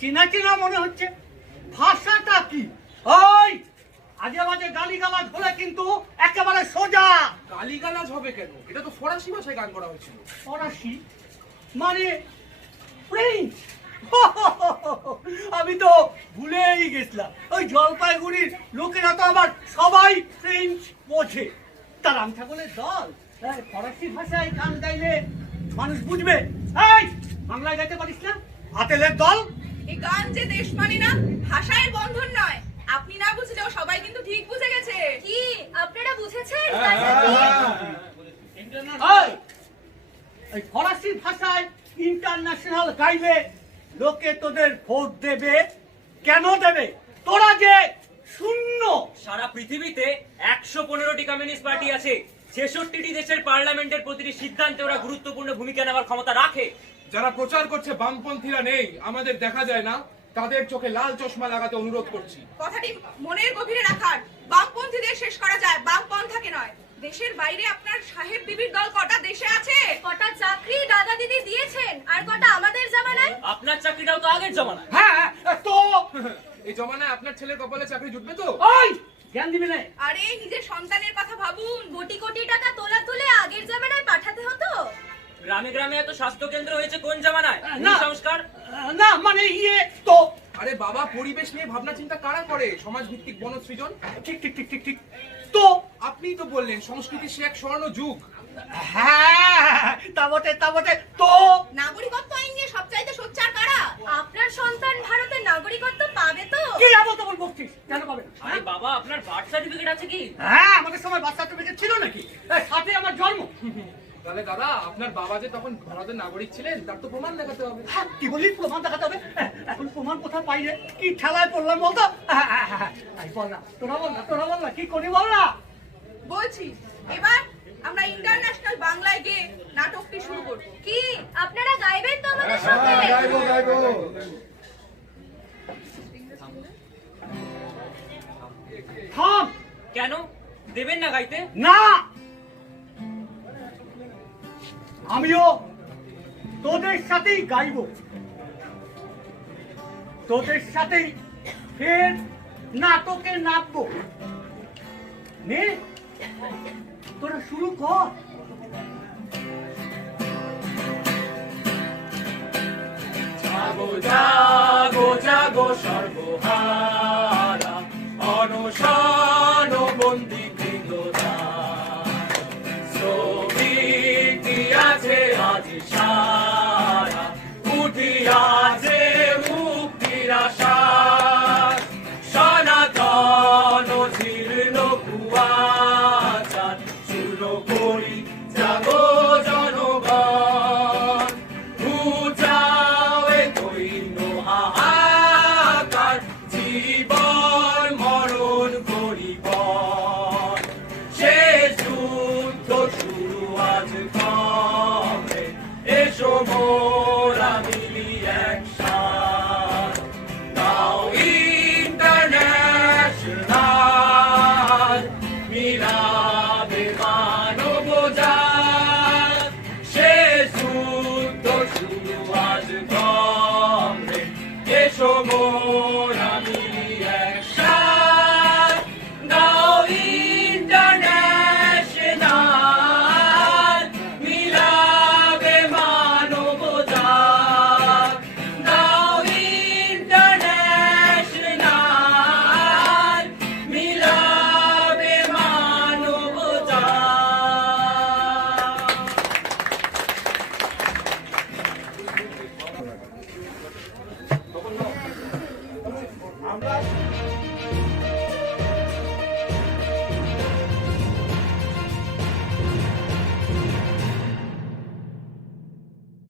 চেনা চেনা মনে হচ্ছে। ভাষাটা কি? ওই আজে বাজে গালি গালাজ হলে কিন্তু একেবারে সোজা। গালি গালিগালাজ হবে কেন? এটা তো ফরাসি ভাষায় গান করা হয়েছিল। ফরাসি মানে ফ্রেঞ্চ। আমি তো ভুলেই গেছিলাম। ওই জলপাইগুড়ির লোকেরা তো আবার সবাই ফ্রেঞ্চ বোঝে। তার ঠাকুরের দল এই ফরাসি ভাষায় গান গাইলে মানুষ বুঝবে। এই বাংলায় গাইতে পারিস না? আতেলের দল এই গান যে দেশ মানে না ভাষায়ের বন্ধন নয়। আপনি না বুঝলেও সবাই কিন্তু ঠিক বুঝে গেছে। কি? আপনারা বুঝেছেন? এই, এই ফরাসি ভাষায় ইন্টারন্যাশনাল গাইলে লোকে তোদের ভোট দেবে। কেন দেবে? তোরা যে শূন্য। সারা পৃথিবীতে একশো পনেরোটি কমিউনিস্ট পার্টি আছে। ছেষট্টিটি দেশের পার্লামেন্টের প্রতিটি সিদ্ধান্তে ওরা গুরুত্বপূর্ণ ভূমিকা নেওয়ার ক্ষমতা রাখে। যারা প্রচার করছে বামপন্থীরা নেই আমাদের দেখা যায় না। তাদের চোখে লাল চশমা লাগাতে অনুরোধ করছি। কথাটি মনের গভীরে রাখার। বামপন্থীদের শেষ করা যায় বাম পন্থাকে নয়। দেশের বাইরে আপনার সাহেব বিবির দল কটা দেশে আছে? কটা চাকরি দাদা দিদি দিয়েছেন? আর কটা আমাদের জামানায়? আপনার চাকরিটাও তো আগের জমানা হ্যাঁ তো! এই জমানায় আপনার ছেলের কপালে চাকরি জুটবে তো? ওই! জ্ঞান দিবি না? আরে নিজের সন্তানের কথা ভাবুন। কোটি কোটি টাকা তোলা তুলে আগের জামানায় পাঠাতে হতো? গ্রামে গ্রামে এত স্বাস্থ্য কেন্দ্র হয়েছে কোন জামানায়? সংস্কার? না মানে ইয়ে তো। আরে বাবা পরিবেশ নিয়ে ভাবনা চিন্তা কারা করে? সমাজ ভিত্তিক বনসৃজন ঠিক ঠিক ঠিক ঠিক ঠিক। তো? আপনিই তো বললেন সংস্কৃতি সে এক স্বর্ণ যুগ। হ্যাঁ তা বটে তা বটে। তো? নাগরিকত্ব আইন নিয়ে সবচাইতে সোচ্চার কারা? আপনার সন্তান ভারতের নাগরিকত্ব কি যাব তখন বকছিস? কেন পাবে আরে বাবা আপনার বার্থ সার্টিফিকেট আছে কি? হ্যাঁ আমাদের সময় বাচ্চা সার্টিফিকেট ছিল নাকি? সাথে আমার জন্ম। তাহলে দাদা আপনার বাবা যে তখন ভারতের নাগরিক ছিলেন তার তো প্রমাণ দেখাতে হবে। হ্যাঁ, কি বললি প্রমাণ দেখাতে হবে? এখন প্রমাণ কোথায় পাই রে? কি ঠেলায় পড়লাম বলতো? হ্যাঁ, এই বল না। তোরা বল না তোরা বল না কি করি বল না? বলছি এবার আমরা ইন্টারন্যাশনাল বাংলায় গিয়ে নাটকটি শুরু করব। কি? আপনারা গাইবেন তো আমাদের সাথে? থাম কেন? দেবেন না গাইতে? না! আমিও তোদের সাথেই গাইব। তোদের সাথেই ফের নাটকে নাচবো। নে তোরা শুরু কর। জাগো জাগো জাগো সর্বহারা। Shah.